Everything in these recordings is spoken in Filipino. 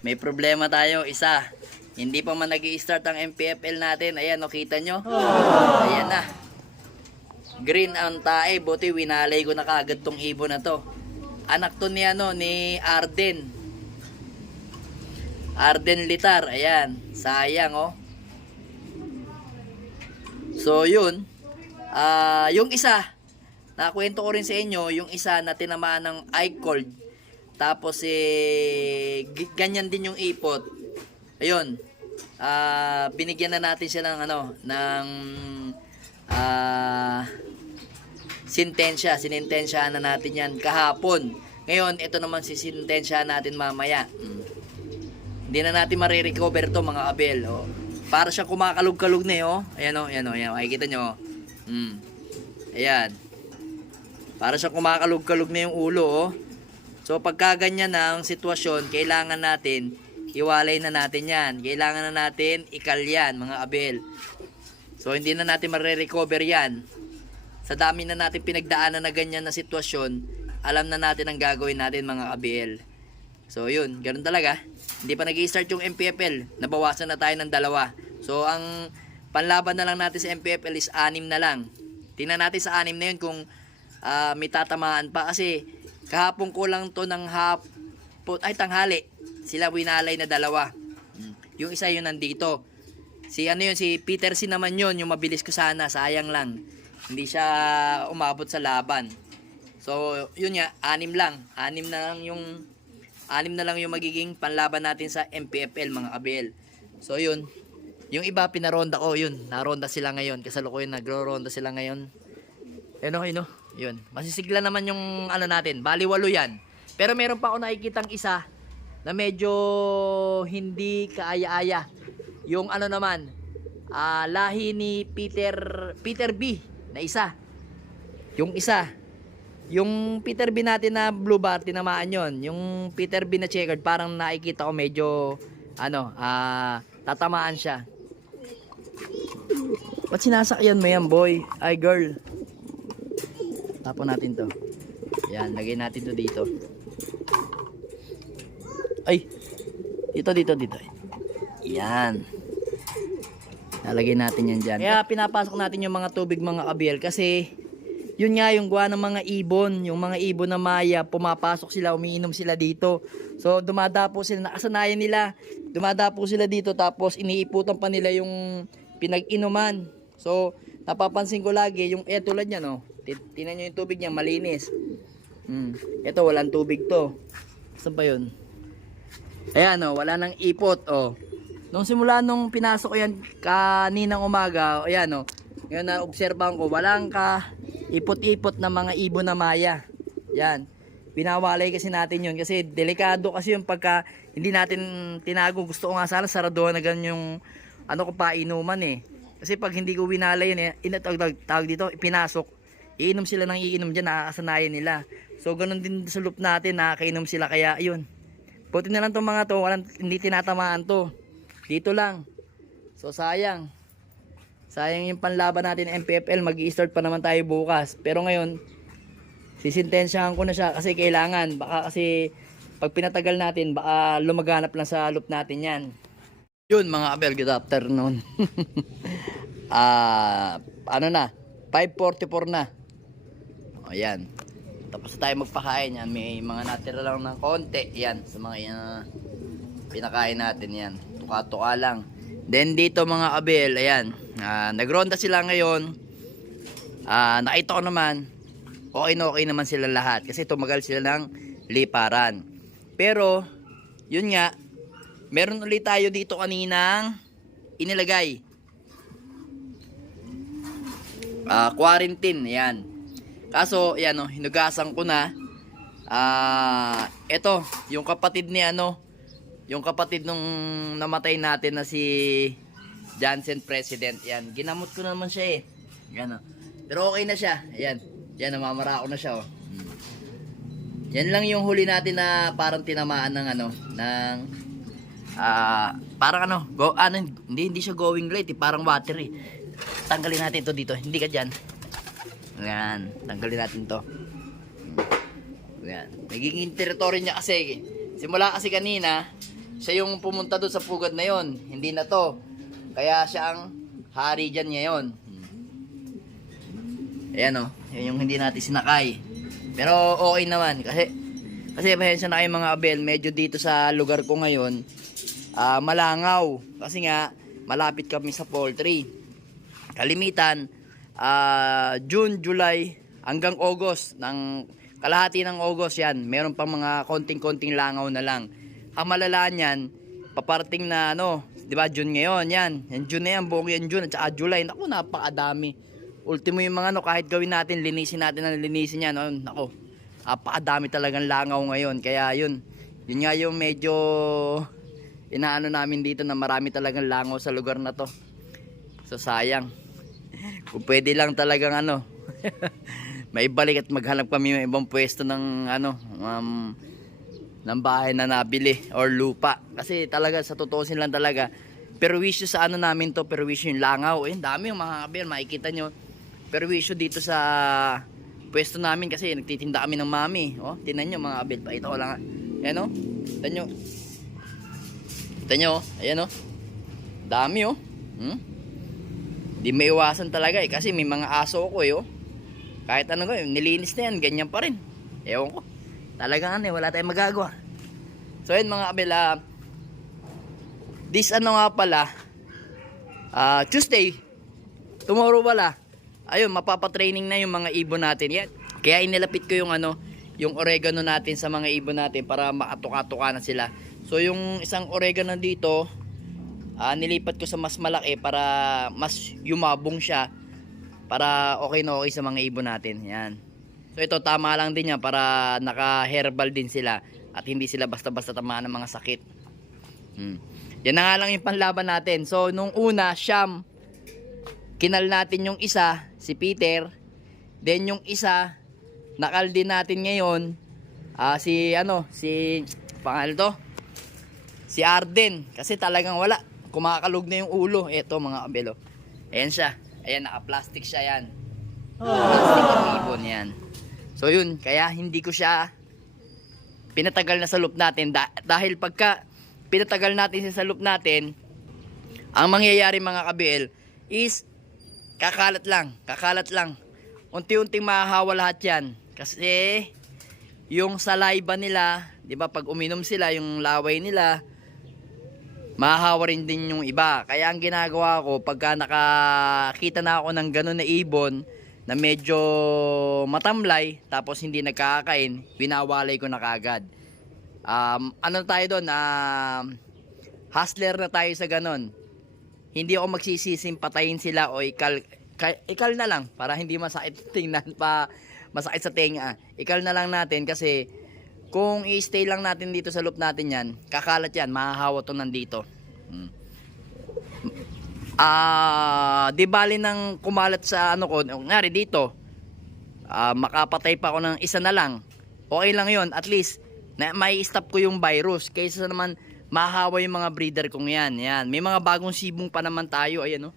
May problema tayo, isa. Hindi pa man nag-i-start ang MPFL natin. Ayan, kita nyo? Ayan na. Green ang tae. Buti winalay ko na kaagad tong ibon na to. Anak to ni, ni Arden. Arden Litar. Ayan. Sayang, oh. So, yun. Yung isa, nakwento ko rin sa inyo, yung isa na tinamaan ng eye cold. Tapos, ganyan din yung ipot. Ayun. Binigyan na natin siya ng sintensya. Sinintensyahan na natin yan kahapon. Ngayon, ito naman sisintensyahan natin mamaya. Hindi na natin marirecover to mga abel. Oh. Para siya kumakalog-kalog na oh. Ayan oh, ayan. Makikita nyo oh. Ayan. Para siya kumakalog-kalog na yung ulo oh. So pagka ganyan na ang sitwasyon, kailangan natin iwalay na natin yan. Kailangan na natin ikalyan mga abel. So hindi na natin marirecover yan. Sa dami na natin pinagdaanan na ganyan na sitwasyon, alam na natin ang gagawin natin mga abel. So yun, ganoon talaga. Hindi pa nag-i-start yung MPFL, nabawasan na tayo ng 2. So ang panlaban na lang natin sa MPFL is 6 na lang. Tingnan natin sa 6 na yun kung may tatamaan pa. Kasi kahapon ko lang to ng tanghali. Sila winalay na 2. Yung isa yun nandito. Si Peter C naman yun, yung mabilis ko sana, sayang lang. Hindi siya umabot sa laban. So yun nga, 6 lang. 6 na lang yung magiging panlaban natin sa MPFL mga abel. So yun, yung iba pinaronda ko, yun, naronda sila ngayon. Kasalukuyan nagro-ronda sila ngayon. Yun. Masisigla naman yung natin, bali 8 yan. Pero meron pa ako nakikitang isa na medyo hindi kaaya-aya. Yung lahi ni Peter B na isa. Yung Peter B natin na blue bar, tinamaan yon. Yung Peter B na checkered, parang nakikita ko medyo, tatamaan siya. Ba't sinasakyan mo yan, boy? Ay, girl. Tapon natin to. Yan, lagay natin to dito. Ay, dito. Yan. Lalagay natin yan dyan. Kaya pinapasok natin yung mga tubig mga kabel kasi yun nga yung gawa ng mga ibon. Yung mga ibon na maya, pumapasok sila, umiinom sila dito. So dumadapo sila, nakasanayan nila. Dumadapo sila dito tapos iniiputan pa nila yung pinag-inuman. So napapansin ko lagi yung tulad niya no. Tingnan niyo yung tubig niya, malinis. Ito walang tubig to. Saan pa yun? Ayan wala nang ipot Nung simula nung pinasok ko yan kaninang umaga, ayan ngayon na obserbahan ko, walang ipot-ipot na mga ibon na maya. Yan. Pinawalay kasi natin yun kasi delikado kasi yung pagka hindi natin tinago. Gusto ko nga sana saraduhan na ganyan yung painuman Kasi pag hindi ko winalay yun tawag dito, ipinasok, iinom sila ng iinom dyan, nakakasanayan nila. So ganun din sa loop natin, nakakainom sila kaya ayun. Buti na lang itong mga to, hindi tinatamaan to. Dito lang. So sayang. Sayang yung panlaban natin ng MPFL. Mag-i-start pa naman tayo bukas. Pero ngayon, sisintensyahan ko na siya kasi kailangan. Baka kasi pag pinatagal natin, baka lumaganap lang sa loop natin yan. Yun mga abel, good afternoon. 5:44 na. Ayan. Tapos tayo magpakain yan. May mga natira lang ng konti. Yan. Sa mga pinakain natin yan. Tuka-tuka lang. Then dito mga abel, ayan. Nagronda sila ngayon. Nakita ko naman, okay naman sila lahat. Kasi tumagal sila ng liparan. Pero, yun nga, meron ulit tayo dito kaninang inilagay. Quarantine, ayan. Kaso, ayan hinugasan ko na. Ito, yung kapatid ni yung kapatid nung namatay natin na si Johnson President, yan. Ginamot ko naman siya Yan Pero okay na siya. Ayan. Yan, namamarako na siya Yan lang yung huli natin na parang tinamaan ng parang hindi siya going light parang water Tanggalin natin to dito. Hindi ka dyan. Ayan. Tanggalin natin to. Ayan. Nagiging teritoryo niya kasi. Simula kasi kanina, Siya yung pumunta doon sa pugad na yon, hindi na to. Kaya siya ang hari dyan ngayon. Ayan o, yun yung hindi natin sinakay. Pero okay naman kasi pasensya na kayo mga abel, medyo dito sa lugar ko ngayon malangaw. Kasi nga malapit kami sa poultry. Kalimitan June, July hanggang August, ng kalahati ng August yan, meron pang mga konting-konting langaw na lang. Ang malala niyan, paparating na ano, 'di ba, June ngayon, yan. Yan June na yan, buong yan June at saka July. Naku, napakadami. Ultimo yung mga ano, kahit gawin natin, linisin natin ang linisin yan, no? Naku, napakadami talagang langaw ngayon. Kaya yun nga yung medyo inaano namin dito, na marami talagang langaw sa lugar na to. So sayang. Kung pwede lang talagang ano, maibalik at maghanap kami ng ibang pwesto ng ano, ng bahay na nabili or lupa. Kasi talaga sa totoosin lang talaga, perwisyo sa ano namin to, perwisyo yung langaw. Dami yung mga kabir, makikita nyo. Perwisyo dito sa pwesto namin kasi nagtitinda kami ng mami. Oh, tingnan nyo mga kabir, pakita ko lang. Ayan o, tingnan nyo. Tingnan nyo, ayan o. Dami o. Di maiwasan talaga kasi may mga aso ko oh. Kahit ano ko, nilinis na yan, ganyan pa rin. Ewan ko. Talagang wala tayong magagawa. So yun mga kabel, this ano nga pala, Tuesday, tomorrow pala, ayun, mapapatraining na yung mga ibon natin. Yan. Kaya inilapit ko yung ano, yung oregano natin sa mga ibon natin para makatuka-tuka na sila. So yung isang oregano dito, nilipat ko sa mas malaki para mas yumabong siya, para okay na okay sa mga ibon natin. Yan. So ito tama lang din yan para naka-herbal din sila at hindi sila basta-basta tamaan ng mga sakit. Yan na nga lang yung panlaban natin. So nung una, Siyam, kinal natin yung isa, si Peter. Then yung isa, nakal din natin ngayon, si pangalan to? Si Arden. Kasi talagang wala. Kumakalog na yung ulo. Ito mga kabelo. Ayan siya. Ayan, naka-plastic siya yan. Plastic yung ibon yan. So yun, kaya hindi ko siya pinatagal na sa loop natin. Dahil pagka pinatagal natin sa loop natin, ang mangyayari mga kabel is kakalat lang. Unti-unting mahahawa lahat yan. Kasi yung saliva nila, di ba, pag uminom sila, yung laway nila, mahahawa rin din yung iba. Kaya ang ginagawa ko, pagka nakakita na ako ng gano'n na ibon na medyo matamlay tapos hindi nagkakain, binawalay ko na kagad. Ano tayo doon? Hustler na tayo sa gano'n. Hindi ako magsisising patayin sila o ikal na lang para hindi masakit tingnan pa, masakit sa tenga. Ikal na lang natin kasi kung i-stay lang natin dito sa loop natin yan, kakalat yan, mahahawa to nandito. Di bali nang kumalat sa ano ko, ngari dito, makapatay pa ako ng isa na lang, okay lang yon, at least na may stop ko yung virus kaysa naman mahahawa yung mga breeder kong yan. May mga bagong sibong pa naman tayo, ayan o.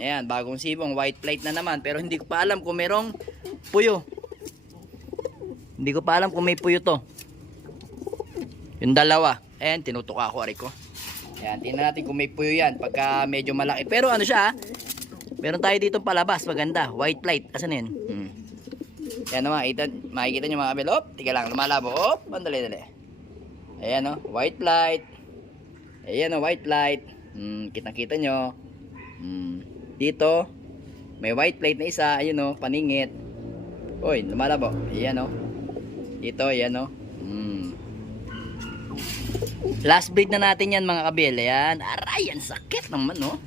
Ayan, bagong sibong, white flight na naman, pero hindi ko pa alam kung merong puyo. Hindi ko pa alam kung may puyo to. Yung dalawa, ayan, tinutuka ko, ari ko. Ayan, tingnan natin kung may puyo yan pagka medyo malaki. Pero ano siya, meron tayo dito palabas, maganda, white flight. Asan yun? Ayan naman, makikita nyo mga kabel. Tika lang, lumalabo. Bandali. Ayan o, white flight. Ayan o, white flight. Kitang-kita nyo. Dito, may white flight na isa. Ayun o, paningit. Uy, lumalabo. Ayan o. Dito, ayan o. Last breed na natin yan mga kabel. Ayan. Aray, ang sakit naman no.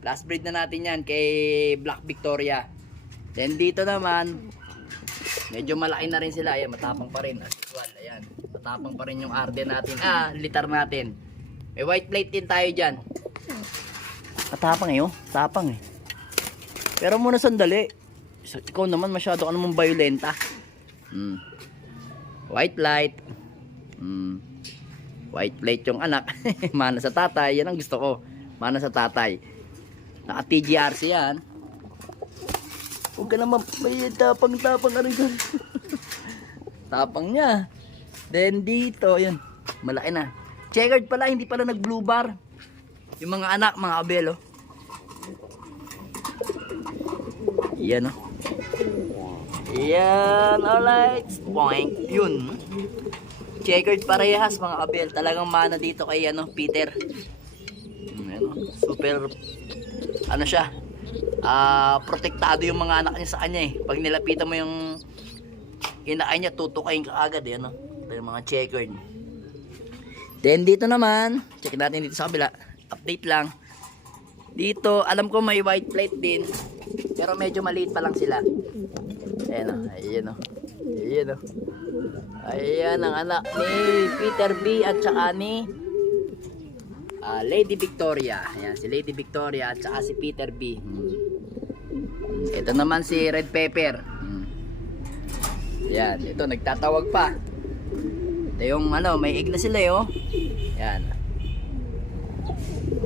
Last breed na natin yan kay Black Victoria. Then dito naman, medyo malaki na rin sila. Ayan, matapang pa rin. As usual, ayan. Matapang pa rin yung Arden natin. Litar natin. May white plate din tayo dyan. Matapang eh oh. Tapang eh. Pero muna sandali. Ikaw naman masyado ka naman violenta. White light. White plate yung anak. Mana sa tatay. Yan ang gusto ko. Mana sa tatay. Naka TGRC yan. Huwag ka naman. May tapang-tapang ka rin. Tapang niya. Then dito. Yun. Malaki na. Checkered pala, hindi pala nag-blue bar. Yung mga anak, mga abel, oh. Yan, oh. Yan, alright. Point. Yun. Checkered parehas, mga abel. Talagang mana dito kay, ano, Peter. Yan, oh. Super, ano siya, protektado yung mga anak niya sa kanya, eh. Pag nilapitan mo yung kinakain niya, tutukayin ka agad, eh, ano. Ito yung mga checkered. Then dito naman, check natin dito sa kabila. Update lang. Dito, alam ko may white plate din. Pero medyo maliit pa lang sila. Ayan o, ayan o. Ayan o. Ayan ang anak ni Peter B at saka ni Lady Victoria. Ayan, si Lady Victoria at saka si Peter B. Ito naman si Red Pepper. Ayan, ito nagtatawag pa. Ito yung ano, may egg na sila, oh. Yan.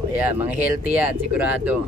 O yan, mga healthy yan, sigurado.